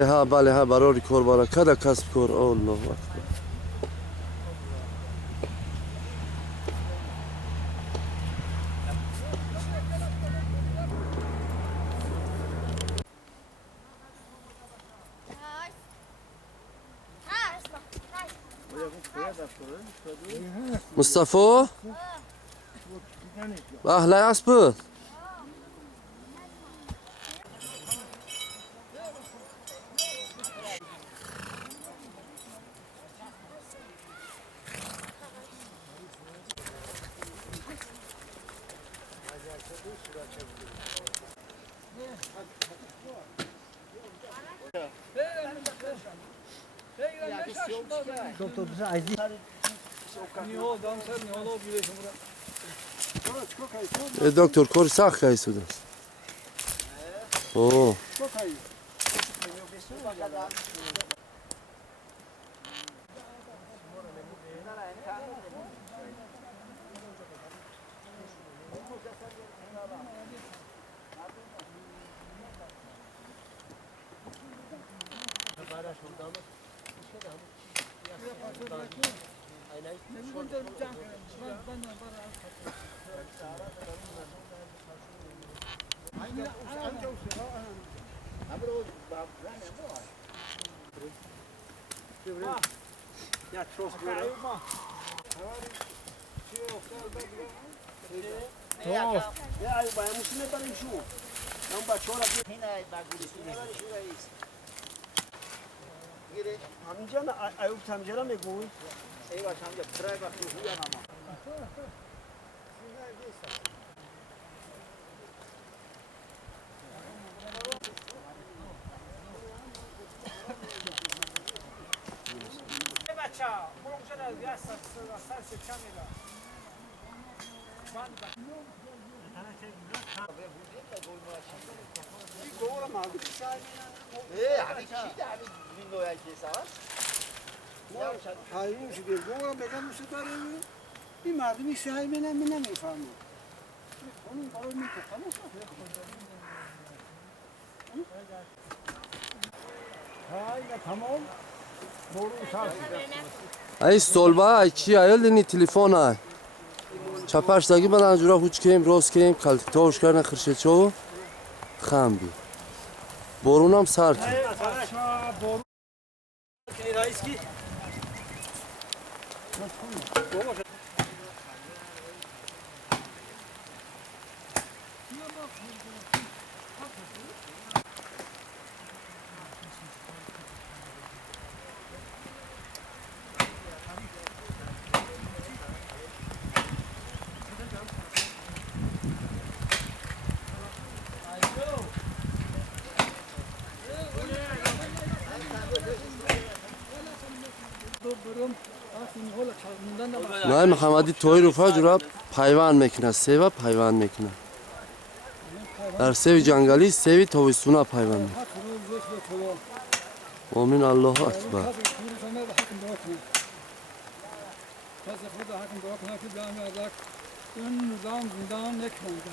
ها بله ها برای کور کده کسب کور الله اکبر. مصطفى اهلا اسب دکتر کور سخت که ایستوده اوه همینجا ایوب تمجرا میگوی ایوه تمجرا پرای وقتی هویا نما بچه برونجا در گست سرس کمیلا حاییم شده گوه بگم میشه داره این مردمی سعی منم من نمیفهمم اون برای میکنم های تمام برو سر ای stolba چی ایل دینی تلفن های چپاش داگی بدن جورا هوچ کیم روز کیم کلت توش کردن خرشه چو خام بی برونم سر کی نه محمدی توی رفا جورا پایوان میکنه سیوا پایوان میکنه در سیو جنگلی سیوی تویسونا پایوان میکنه آمین الله اکبر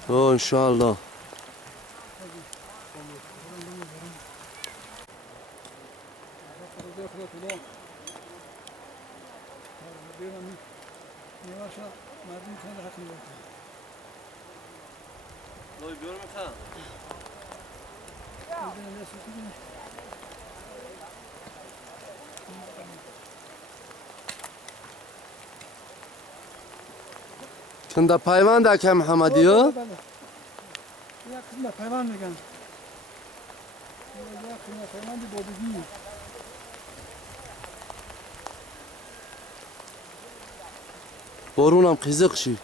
اوه انشاءالله کنده پایوان ده که محمدی ها؟ یک قسمت پیوان میگن یک قسمت پیوان دی بودگی برونم قیزق شی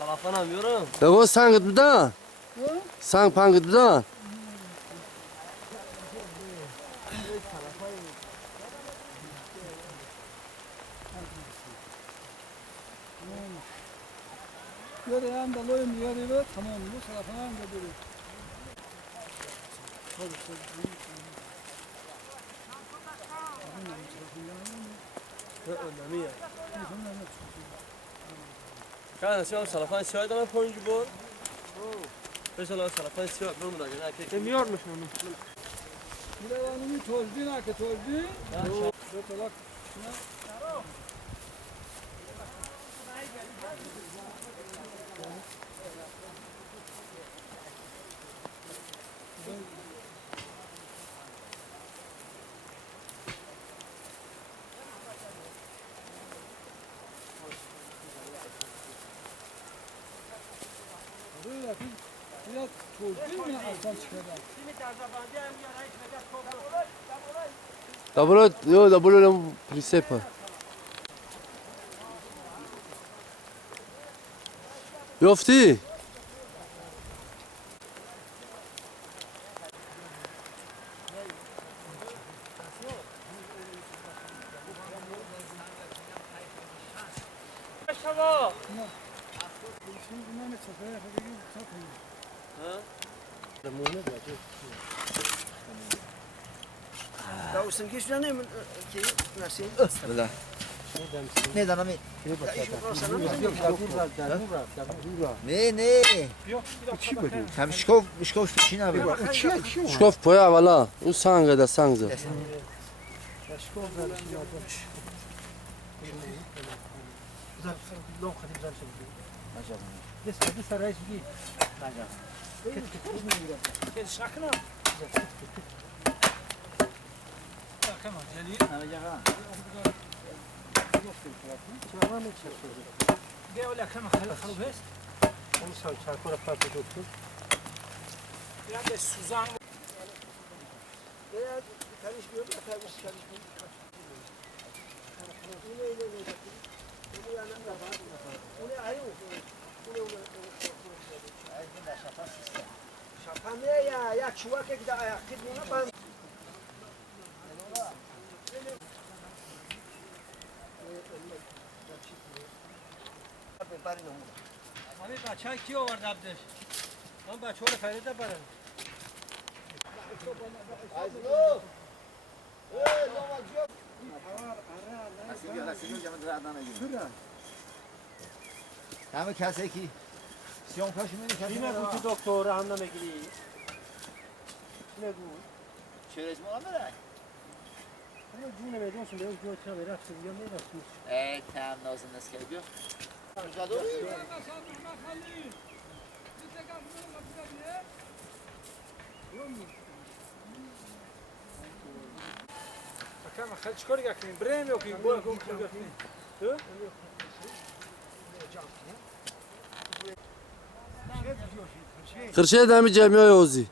Salafanam yorum. بگو سنگت بدن سنگ پنگت بدن Yürü hem de loyum yürü ver. Tamam bu tarafına hem de böyle. önlemi ya. Kan sen salafan şöyle de poncu bor. Mesela salafan şöyle bunu da gene Demiyormuş onu. Bir de hanımı toldu, nakit toldu. Böyle bak şuna. Böyle biraz toldu mu alttan çıkardan? Double un prisepa. Yofti. Aşağı. Şimdi bunlar ne çapaya yapabiliyor? Çapaya. Da usen geçene mi ki nasıl? Bismillah. Ne danami? Ne? Tam şkov fişin abi. Şkof poja vala. U sanga da sangza. Veya karışmıyor da karışmıyor. Onu ayrı mı? Şapan ne ya çuvak da ayak gitmiyor ben. Abi bachcha ki آورد عبدش. من بچه‌ها رو خریده برام. همه کسی که سیام پاش می‌بینی کسی Yine bu ki doktora anlama giriyor. Yine bu. چه اسمه آمده؟ Ama yine meydan şimdi yok yok tabii rafsız ya ne rafsız. تام نازن است که بیا. Bakama hal çıkar yakın. Brem yok ki. Bu yakın yakın. Kırşehir demi cemiye yozi.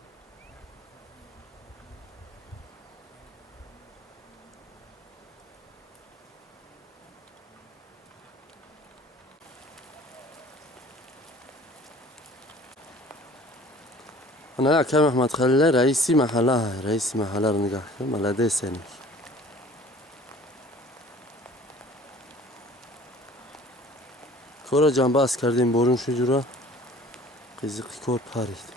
أنا كم أحمد خليل رئيسي محلها رئيس محلها رنجح ملادي سنة کورا جنباز کردیم برون شجورا قیزقی کور پارید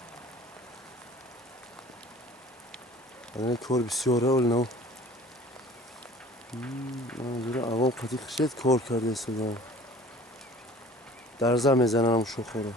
انا کور بسیاره اول نو منظوره عوام قدی خشید کور کرده سودان درزه میزنم شو خورا